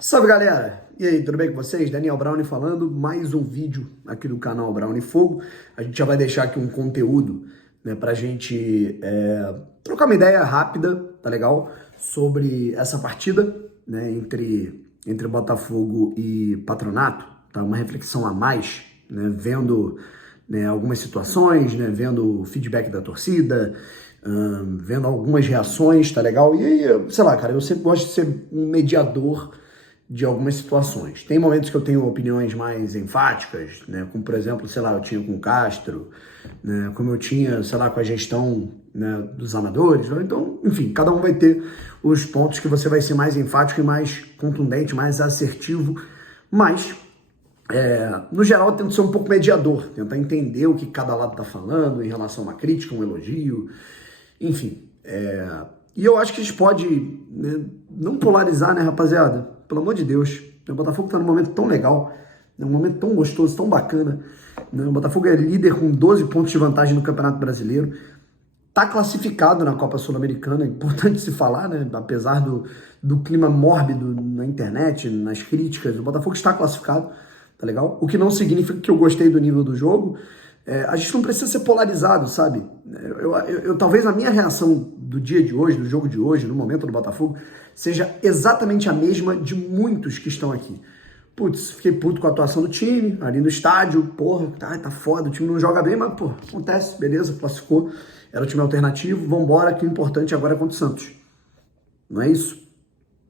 Salve galera! E aí, tudo bem com vocês? Daniel Brownie falando, mais um vídeo aqui do canal Brownie Fogo. A gente já vai deixar aqui um conteúdo, né, pra gente trocar uma ideia rápida, tá legal? Sobre essa partida, né, entre Botafogo e Patronato, tá? Uma reflexão a mais, né, vendo, né, algumas situações, né, vendo o feedback da torcida, vendo algumas reações, tá legal? E aí, sei lá, cara, eu sempre gosto de ser um mediador de algumas situações. Tem momentos que eu tenho opiniões mais enfáticas, né? Como, por exemplo, sei lá, eu tinha com o Castro, né? Como eu tinha, sei lá, com a gestão, né, dos amadores. Né? Então, enfim, cada um vai ter os pontos que você vai ser mais enfático e mais contundente, mais assertivo, mas, no geral, eu tento ser um pouco mediador, tentar entender o que cada lado está falando em relação a uma crítica, um elogio, enfim. E eu acho que a gente pode, né, não polarizar, né, rapaziada? Pelo amor de Deus. O Botafogo tá num momento tão legal, num momento tão gostoso, tão bacana. Né? O Botafogo é líder com 12 pontos de vantagem no Campeonato Brasileiro. Tá classificado na Copa Sul-Americana, é importante se falar, né? Apesar do clima mórbido na internet, nas críticas, o Botafogo está classificado, tá legal? O que não significa que eu gostei do nível do jogo. A gente não precisa ser polarizado, sabe? Talvez a minha reação do dia de hoje, do jogo de hoje, no momento do Botafogo, seja exatamente a mesma de muitos que estão aqui. Putz, fiquei puto com a atuação do time, ali no estádio, porra, tá foda, o time não joga bem, mas, pô, acontece, beleza, classificou, era o time alternativo, vambora, que o importante agora é contra o Santos. Não é isso?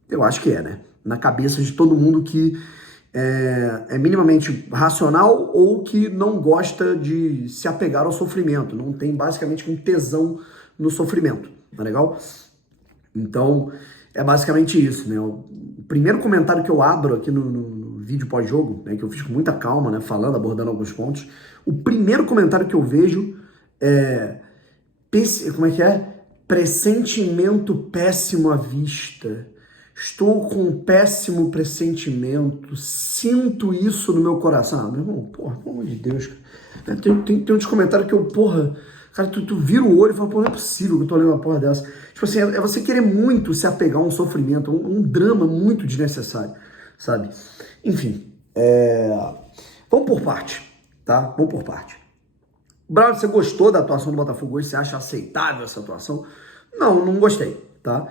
Eu acho que é, né? Na cabeça de todo mundo que é minimamente racional ou que não gosta de se apegar ao sofrimento, não tem basicamente um tesão no sofrimento, tá legal? Então, é basicamente isso, né? O primeiro comentário que eu abro aqui no vídeo pós-jogo, né, que eu fiz com muita calma, né, falando, abordando alguns pontos, o primeiro comentário que eu vejo é... Como é que é? Pressentimento péssimo à vista. Estou com um péssimo pressentimento. Sinto isso no meu coração. Ah, meu irmão, porra, pelo amor de Deus. Cara. Tem uns comentários que eu, porra... Cara, tu vira o olho e fala, pô, não é possível que eu tô lendo uma porra dessa. Tipo assim, é você querer muito se apegar a um sofrimento, um drama muito desnecessário, sabe? Enfim, vamos por parte, tá? Vamos por parte. Brau, você gostou da atuação do Botafogo hoje? Você acha aceitável essa atuação? Não gostei, tá?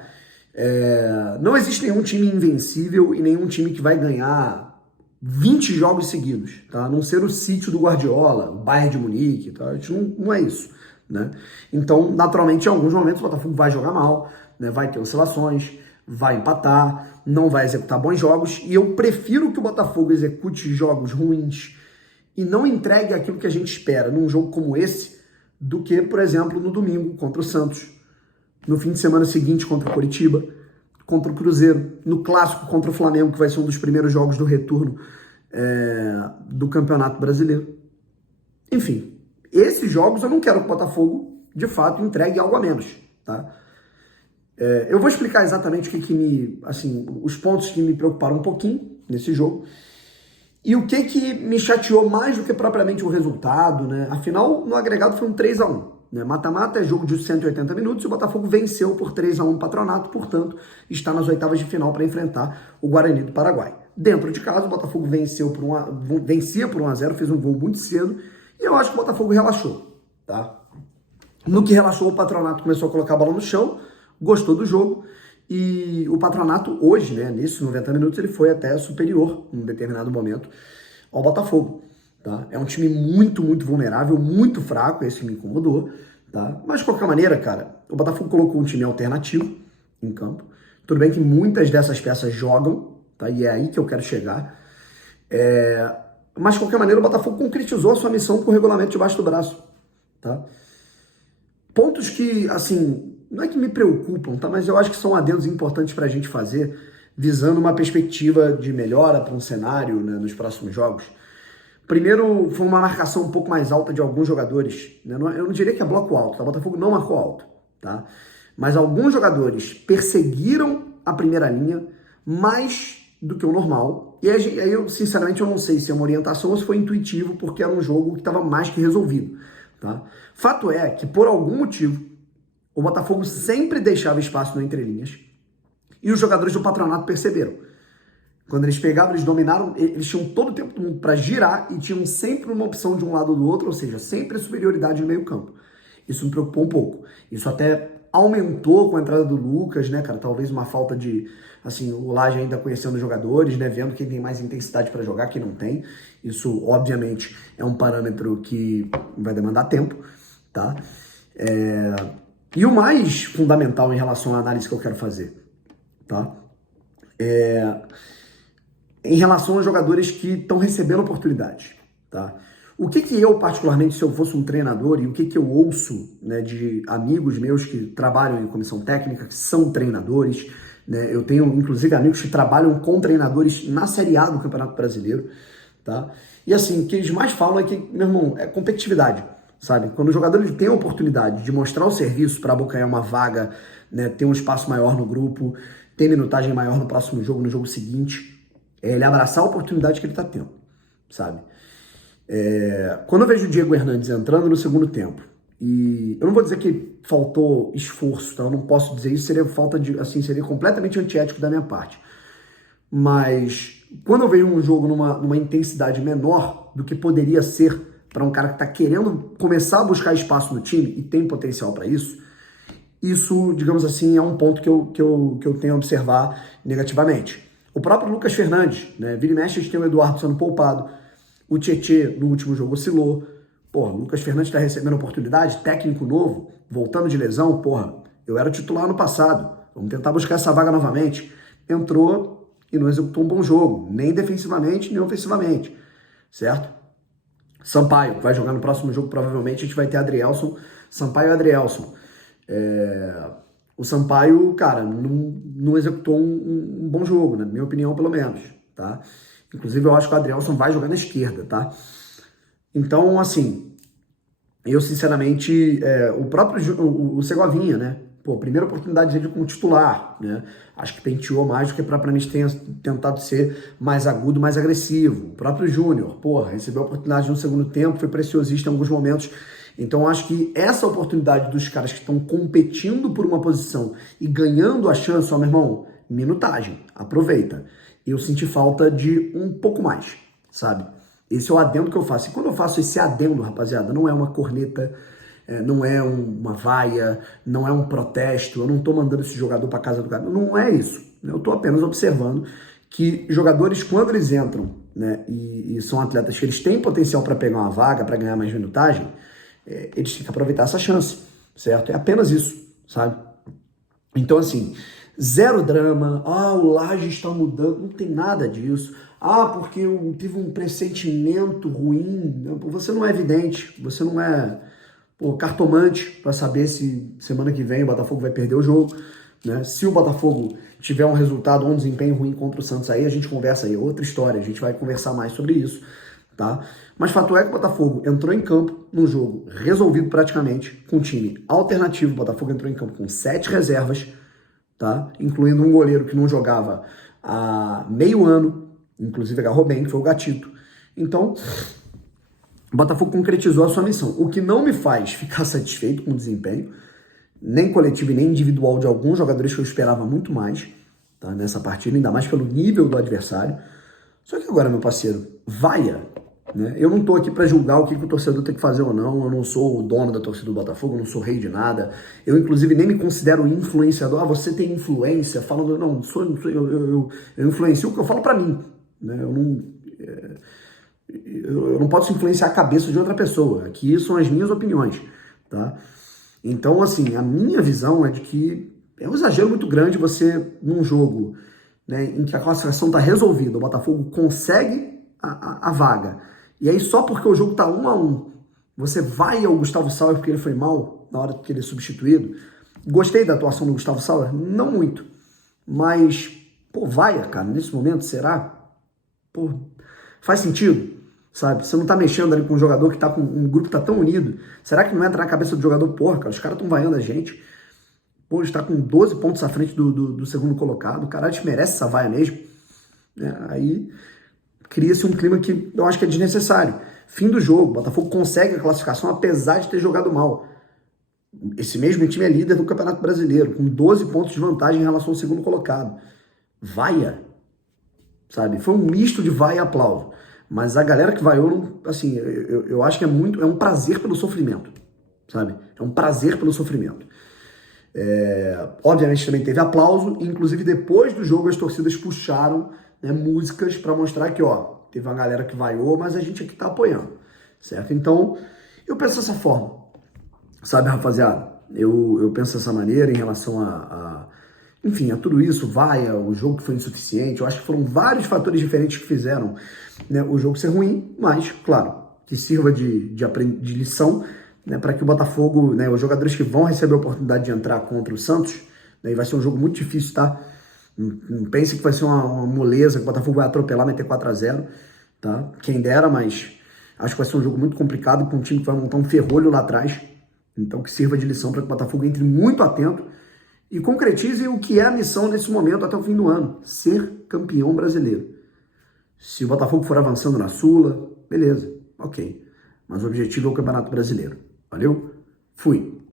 Não existe nenhum time invencível e nenhum time que vai ganhar 20 jogos seguidos, tá? A não ser o City do Guardiola, o Bayern de Munique, tá? A gente não é isso, né? Então, naturalmente, em alguns momentos o Botafogo vai jogar mal, né? Vai ter oscilações, vai empatar, não vai executar bons jogos, e eu prefiro que o Botafogo execute jogos ruins e não entregue aquilo que a gente espera num jogo como esse, do que, por exemplo, no domingo contra o Santos, no fim de semana seguinte contra o Coritiba, contra o Cruzeiro, no clássico contra o Flamengo, que vai ser um dos primeiros jogos do retorno do Campeonato Brasileiro. Enfim, esses jogos eu não quero que o Botafogo, de fato, entregue algo a menos, tá? Eu vou explicar exatamente os pontos que me preocuparam um pouquinho nesse jogo, e o que me chateou mais do que propriamente o resultado, né? Afinal, no agregado foi um 3-1. Né? Mata-mata é jogo de 180 minutos e o Botafogo venceu por 3-1 o Patronato, portanto, está nas oitavas de final para enfrentar o Guarani do Paraguai. Dentro de casa, o Botafogo vencia por 1-0, fez um gol muito cedo e eu acho que o Botafogo relaxou. Tá? No que relaxou, o Patronato começou a colocar a bola no chão, gostou do jogo. E o Patronato hoje, né, nesses 90 minutos, ele foi até superior, em um determinado momento, ao Botafogo. Tá? É um time muito vulnerável, muito fraco, esse me incomodou. Tá? Mas, de qualquer maneira, cara, o Botafogo colocou um time alternativo em campo. Tudo bem que muitas dessas peças jogam, tá? E é aí que eu quero chegar. Mas, de qualquer maneira, o Botafogo concretizou a sua missão com o regulamento debaixo do braço. Tá? Pontos que, assim... não é que me preocupam, tá? Mas eu acho que são adendos importantes para a gente fazer, visando uma perspectiva de melhora para um cenário, né, nos próximos jogos. Primeiro, foi uma marcação um pouco mais alta de alguns jogadores. Né? Eu não diria que é bloco alto, tá? O Botafogo não marcou alto, tá? Mas alguns jogadores perseguiram a primeira linha mais do que o normal. E aí, eu, sinceramente, eu não sei se é uma orientação ou se foi intuitivo, porque era um jogo que estava mais que resolvido, tá? Fato é que, por algum motivo, o Botafogo sempre deixava espaço no entrelinhas e os jogadores do Patronato perceberam. Quando eles pegavam, eles dominaram, eles tinham todo o tempo do mundo para girar e tinham sempre uma opção de um lado ou do outro, ou seja, sempre superioridade no meio campo. Isso me preocupou um pouco. Isso até aumentou com a entrada do Lucas, né, cara? Talvez uma falta de, assim, o Lage ainda conhecendo os jogadores, né, vendo quem tem mais intensidade para jogar, quem não tem. Isso, obviamente, é um parâmetro que vai demandar tempo, tá? E o mais fundamental em relação à análise que eu quero fazer, tá? Em relação aos jogadores que estão recebendo oportunidades, tá? O que eu, particularmente, se eu fosse um treinador, e o que eu ouço, né, de amigos meus que trabalham em comissão técnica, que são treinadores, né? Eu tenho, inclusive, amigos que trabalham com treinadores na Série A do Campeonato Brasileiro, tá? E assim, o que eles mais falam é que, meu irmão, é competitividade, sabe? Quando o jogador ele tem a oportunidade de mostrar o serviço para abocanhar uma vaga, né, ter um espaço maior no grupo, ter minutagem maior no próximo jogo, no jogo seguinte, é ele abraçar a oportunidade que ele está tendo, sabe? Quando eu vejo o Diego Hernandes entrando no segundo tempo, e eu não vou dizer que faltou esforço, tá? Eu não posso dizer isso, seria falta de, assim, seria completamente antiético da minha parte. Mas quando eu vejo um jogo numa intensidade menor do que poderia ser para um cara que está querendo começar a buscar espaço no time e tem potencial para isso, digamos assim, é um ponto que eu tenho a observar negativamente. O próprio Lucas Fernandes, né? Vira e mexe, a gente tem o Eduardo sendo poupado. O Tietê, no último jogo, oscilou. Porra, o Lucas Fernandes está recebendo oportunidade, técnico novo, voltando de lesão. Porra, eu era titular no passado. Vamos tentar buscar essa vaga novamente. Entrou e não executou um bom jogo. Nem defensivamente, nem ofensivamente. Certo? Sampaio, vai jogar no próximo jogo, provavelmente a gente vai ter Adrielson. Sampaio e Adrielson. O Sampaio, cara, não executou um bom jogo, na minha opinião, pelo menos, tá? Inclusive, eu acho que o Adrielson vai jogar na esquerda, tá? Então, assim, eu, sinceramente, o próprio o Segovinha, né? Pô, primeira oportunidade dele como titular, né? Acho que penteou mais do que propriamente tenha tentado ser mais agudo, mais agressivo. O próprio Júnior, porra, recebeu a oportunidade no segundo tempo, foi preciosista em alguns momentos. Então, acho que essa oportunidade dos caras que estão competindo por uma posição e ganhando a chance, ó, meu irmão, minutagem, aproveita. Eu senti falta de um pouco mais, sabe? Esse é o adendo que eu faço. E quando eu faço esse adendo, rapaziada, não é uma corneta, não é uma vaia, não é um protesto, eu não tô mandando esse jogador pra casa do cara, não é isso. Eu tô apenas observando que jogadores, quando eles entram, né, e são atletas que eles têm potencial para pegar uma vaga, para ganhar mais minutagem, eles têm que aproveitar essa chance, certo? É apenas isso, sabe? Então, assim, zero drama, o Laje está mudando, não tem nada disso. Porque eu tive um pressentimento ruim. Você não é evidente, você não é cartomante para saber se semana que vem o Botafogo vai perder o jogo, né? Se o Botafogo tiver um resultado ou um desempenho ruim contra o Santos aí, a gente conversa aí, é outra história, a gente vai conversar mais sobre isso, tá? Mas fato é que o Botafogo entrou em campo num jogo resolvido praticamente, com um time alternativo. O Botafogo entrou em campo com 7 reservas, tá? Incluindo um goleiro que não jogava há meio ano, inclusive agarrou bem, que foi o Gatito. Então, o Botafogo concretizou a sua missão. O que não me faz ficar satisfeito com o desempenho, nem coletivo e nem individual de alguns jogadores que eu esperava muito mais, tá, nessa partida, ainda mais pelo nível do adversário. Só que agora, meu parceiro, vaia, né? Eu não tô aqui para julgar o que o torcedor tem que fazer ou não, eu não sou o dono da torcida do Botafogo, eu não sou rei de nada, eu inclusive nem me considero influenciador. Você tem influência, falando, não, eu influencio o que eu falo para mim, né? Eu não posso influenciar a cabeça de outra pessoa, aqui são as minhas opiniões, tá? Então, assim, a minha visão é de que é um exagero muito grande você, num jogo, né, em que a classificação está resolvida, o Botafogo consegue a vaga, e aí só porque o jogo está 1-1, você vai ao Gustavo Sauer porque ele foi mal na hora que ele é substituído. Gostei da atuação do Gustavo Sauer? Não muito, mas, vai, cara, nesse momento, será? Faz sentido? Sabe? Você não tá mexendo ali com um jogador que tá com um grupo que tá tão unido. Será que não entra na cabeça do jogador? Cara, os caras tão vaiando a gente. Está com 12 pontos à frente do segundo colocado. O cara merece essa vaia mesmo. Aí cria-se um clima que eu acho que é desnecessário. Fim do jogo. O Botafogo consegue a classificação apesar de ter jogado mal. Esse mesmo time é líder do Campeonato Brasileiro, com 12 pontos de vantagem em relação ao segundo colocado. Vaia. sabe? Foi um misto de vai e aplauso. Mas a galera que vaiou, assim, eu acho que é um prazer pelo sofrimento, sabe? É um prazer pelo sofrimento. Obviamente também teve aplauso, e inclusive depois do jogo as torcidas puxaram, né, músicas para mostrar que, ó, teve uma galera que vaiou, mas a gente aqui tá apoiando, certo? Então, eu penso dessa forma, sabe, rapaziada? Eu penso dessa maneira em relação enfim, a tudo isso, vaia, o jogo que foi insuficiente. Eu acho que foram vários fatores diferentes que fizeram, né, o jogo ser ruim, mas, claro, que sirva de lição, né, para que o Botafogo, né, os jogadores que vão receber a oportunidade de entrar contra o Santos, né, e vai ser um jogo muito difícil, tá? Não pense que vai ser uma moleza, que o Botafogo vai atropelar, meter 4-0, tá? Quem dera, mas acho que vai ser um jogo muito complicado com um time que vai montar um ferrolho lá atrás. Então que sirva de lição para que o Botafogo entre muito atento e concretize o que é a missão nesse momento até o fim do ano: ser campeão brasileiro. Se o Botafogo for avançando na Sula, beleza, ok. Mas o objetivo é o Campeonato Brasileiro. Valeu? Fui.